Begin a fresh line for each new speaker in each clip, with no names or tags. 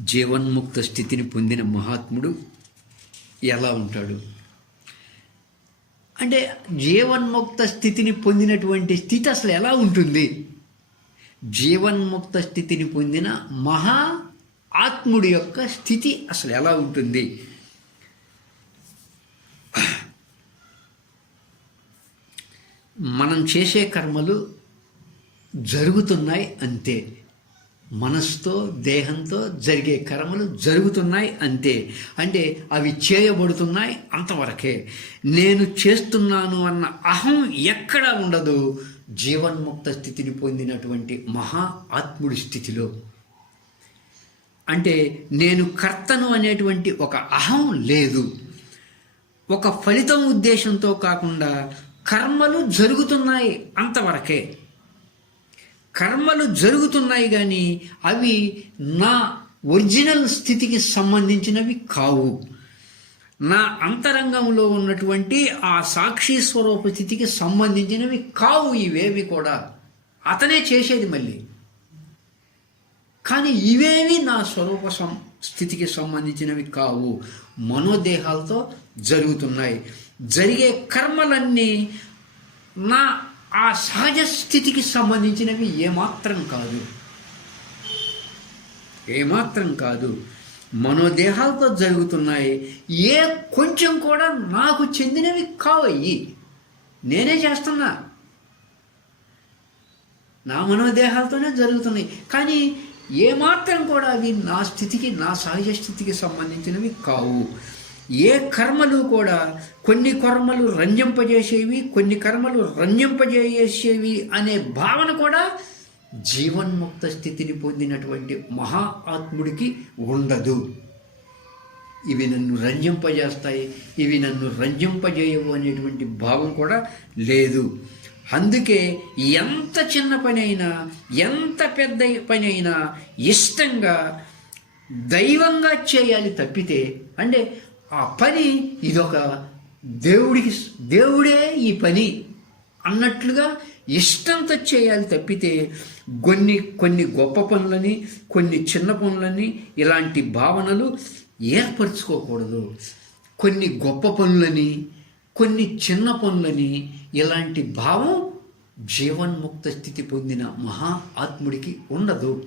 జీవన్ముక్త స్థితిని పొందిన మహాత్ముడు ఎలా ఉంటాడు? అంటే జీవన్ముక్త స్థితిని పొందినటువంటి స్థితి అసలు ఎలా ఉంటుంది? జీవన్ముక్త స్థితిని పొందిన మహా ఆత్ముడి యొక్క స్థితి అసలు ఎలా ఉంటుంది? మనం చేసే కర్మలు జరుగుతున్నాయి అంతే. మనసుతో దేహంతో జరిగే కర్మలు జరుగుతున్నాయి అంతే. అంటే అవి చేయబడుతున్నాయి అంతవరకే. నేను చేస్తున్నాను అన్న అహం ఎక్కడ ఉండదు. జీవన్ముక్త స్థితిని పొందినటువంటి మహా ఆత్ముడి స్థితిలో. అంటే నేను కర్తను అనేటువంటి ఒక అహం లేదు. ఒక ఫలితం ఉద్దేశంతో కాకుండా కర్మలు జరుగుతున్నాయి అంతవరకే. కర్మలు జరుగుతున్నాయి కానీ అవి నా ఒరిజినల్ స్థితికి సంబంధించినవి కావు. నా అంతరంగంలో ఉన్నటువంటి ఆ సాక్షి స్వరూప స్థితికి సంబంధించినవి కావు ఇవేవి కూడా. అతనే చేసేది మళ్ళీ. కానీ ఇవేవి నా స్వరూప సం స్థితికి సంబంధించినవి కావు. మనోదేహాలతో జరుగుతున్నాయి. జరిగే కర్మలన్నీ నా ఆ సహజ స్థితికి సంబంధించినవి ఏమాత్రం కాదు. ఏమాత్రం కాదు. మనోదేహాలతో జరుగుతున్నాయి. ఏ కొంచెం కూడా నాకు చెందినవి కావయ్యి. నేనే చేస్తున్నా. నా మనోదేహాలతోనే జరుగుతున్నాయి. కానీ ఏమాత్రం కూడా అవి నా స్థితికి నా సహజ స్థితికి సంబంధించినవి కావు. ఏ కర్మలు కూడా కొన్ని కర్మలు రంజింపజేసేవి కొన్ని కర్మలు రంజింపజేసేవి అనే భావన కూడా జీవన్ముక్త స్థితిని పొందినటువంటి మహా ఆత్ముడికి ఉండదు. ఇవి నన్ను రంజింపజేస్తాయి ఇవి నన్ను రంజింపజేయవు అనేటువంటి భావం కూడా లేదు. అందుకే ఎంత చిన్న పని అయినా ఎంత పెద్ద పని అయినా ఇష్టంగా దైవంగా చేయాలి తప్పితే అంటే ఆ పని ఇదొక దేవుడికి దేవుడే ఈ పని అన్నట్లుగా ఇష్టంతో చేయాలి తప్పితే కొన్ని కొన్ని గొప్ప పనులని కొన్ని చిన్న పనులని ఇలాంటి భావనలు ఏర్పరచుకోకూడదు. కొన్ని గొప్ప పనులని కొన్ని చిన్న పనులని ఇలాంటి భావం జీవన్ముక్త స్థితి పొందిన మహా ఆత్ముడికి ఉండదు.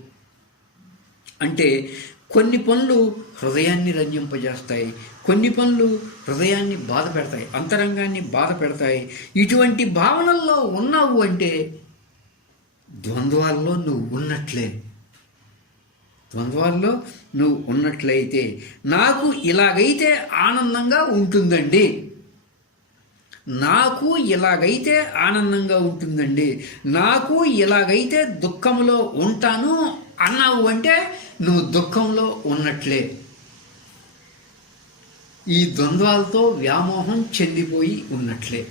అంటే కొన్ని పనులు హృదయాన్ని రంజింపజేస్తాయి కొన్ని పనులు హృదయాన్ని బాధ పెడతాయి అంతరంగాన్ని బాధ పెడతాయి. ఇటువంటి భావనల్లో ఉన్నావు అంటే ద్వంద్వాల్లో నువ్వు ఉన్నట్లే. ద్వంద్వాల్లో నువ్వు ఉన్నట్లయితే నాకు ఇలాగైతే ఆనందంగా ఉంటుందండి. నాకు ఇలాగైతే ఆనందంగా ఉంటుందండి. నాకు ఇలాగైతే దుఃఖంలో ఉంటాను అన్నావు అంటే నువ్వు దుఃఖంలో ఉన్నట్లే. ఈ ద్వంద్వాలతో వ్యామోహం చెందిపోయి ఉన్నట్లే.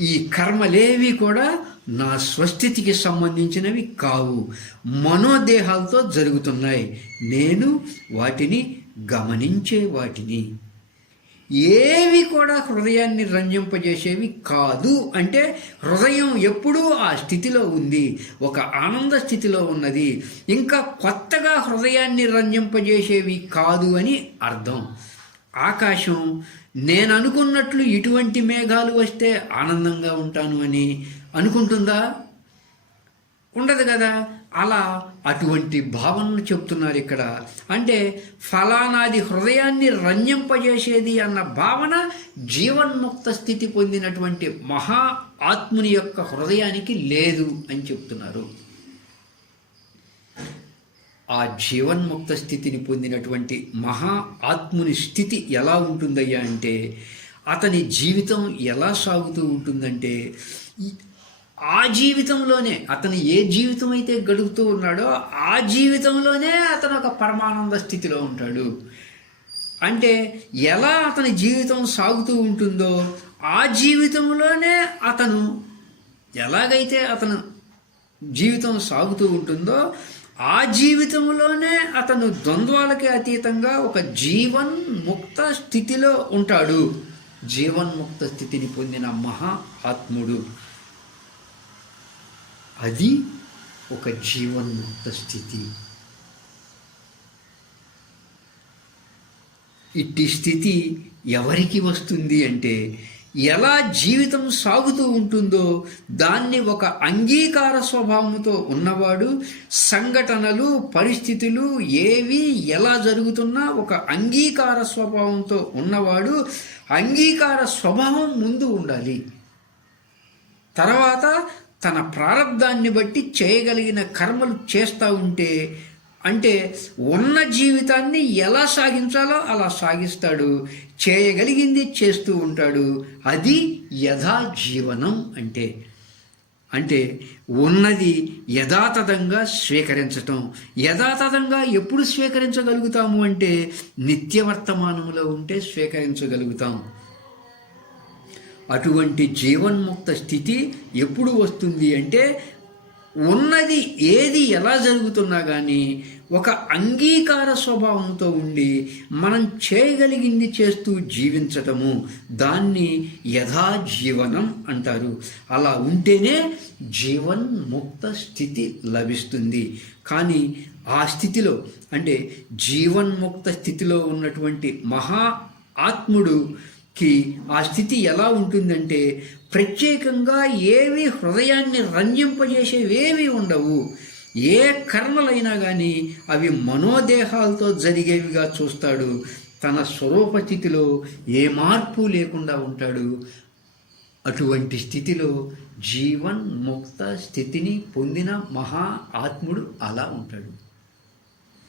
ఈ కర్మలేవి కూడా నా స్వస్థితికి సంబంధించినవి కావు. మనోదేహాలతో జరుగుతున్నాయి. నేను వాటిని గమనించే వాటిని. ఏవి కూడా హృదయాన్ని రంజింపజేసేవి కాదు. అంటే హృదయం ఎప్పుడూ ఆ స్థితిలో ఉంది. ఒక ఆనంద స్థితిలో ఉన్నది. ఇంకా కొత్తగా హృదయాన్ని రంజింపజేసేవి కాదు అని అర్థం. ఆకాశం నేను అనుకున్నట్లు ఇటువంటి మేఘాలు వస్తే ఆనందంగా ఉంటాను అని అనుకుంటుందా? ఉండదు కదా? అలా అటువంటి భావనలు చెప్తున్నారు ఇక్కడ. అంటే ఫలానాది హృదయాన్ని రంజింపజేసేది అన్న భావన జీవన్ముక్త స్థితి పొందినటువంటి మహా ఆత్ముని యొక్క హృదయానికి లేదు అని చెప్తున్నారు. ఆ జీవన్ముక్త స్థితిని పొందినటువంటి మహా ఆత్ముని స్థితి ఎలా ఉంటుందయ్యా అంటే అతని జీవితం ఎలా సాగుతూ ఉంటుందంటే ఆ జీవితంలోనే అతను ఏ జీవితం అయితే గడుపుతూ ఉన్నాడో ఆ జీవితంలోనే అతను ఒక పరమానంద స్థితిలో ఉంటాడు. అంటే ఎలా అతని జీవితం సాగుతూ ఉంటుందో ఆ జీవితంలోనే అతను ఎలాగైతే అతను జీవితం సాగుతూ ఉంటుందో ఆ జీవితంలోనే అతను ద్వంద్వాలకి అతీతంగా ఒక జీవన్ ముక్త స్థితిలో ఉంటాడు. జీవన్ముక్త స్థితిని పొందిన మహా ఆత్ముడు అది ఒక జీవన్ముక్త స్థితి. ఇట్టి స్థితి ఎవరికి వస్తుంది అంటే ఎలా జీవితం సాగుతూ ఉంటుందో దాన్ని ఒక అంగీకార స్వభావంతో ఉన్నవాడు సంఘటనలు పరిస్థితులు ఏవి ఎలా జరుగుతున్నా ఒక అంగీకార స్వభావంతో ఉన్నవాడు అంగీకార స్వభావం ముందు ఉండాలి. తర్వాత తన ప్రారంధాన్ని బట్టి చేయగలిగిన కర్మలు చేస్తూ ఉంటే అంటే ఉన్న జీవితాన్ని ఎలా సాగించాలో అలా సాగిస్తాడు. చేయగలిగింది చేస్తూ ఉంటాడు. అది యథా జీవనం అంటే అంటే ఉన్నది యథాతథంగా స్వీకరించటం. యథాతథంగా ఎప్పుడు స్వీకరించగలుగుతాము అంటే నిత్యవర్తమానంలో ఉంటే స్వీకరించగలుగుతాం. అటువంటి జీవన్ముక్త స్థితి ఎప్పుడు వస్తుంది అంటే ఉన్నది ఏది ఎలా జరుగుతున్నా కానీ ఒక అంగీకార స్వభావంతో ఉండి మనం చేయగలిగింది చేస్తూ జీవించటము. దాన్ని యథాజీవనం అంటారు. అలా ఉంటేనే జీవన్ముక్త స్థితి లభిస్తుంది. కానీ ఆ స్థితిలో అంటే జీవన్ముక్త స్థితిలో ఉన్నటువంటి మహా ఆత్ముడు కి ఆ స్థితి ఎలా ఉంటుందంటే ప్రత్యేకంగా ఏవి హృదయాన్ని రంజింపజేసేవేవి ఉండవు ఏ కర్మలైనా కానీ అవి మనోదేహాలతో జరిగేవిగా చూస్తాడు. తన స్వరూప స్థితిలో ఏ మార్పు లేకుండా ఉంటాడు. అటువంటి స్థితిలో జీవన్ ముక్త స్థితిని పొందిన మహా ఆత్ముడు అలా ఉంటాడు.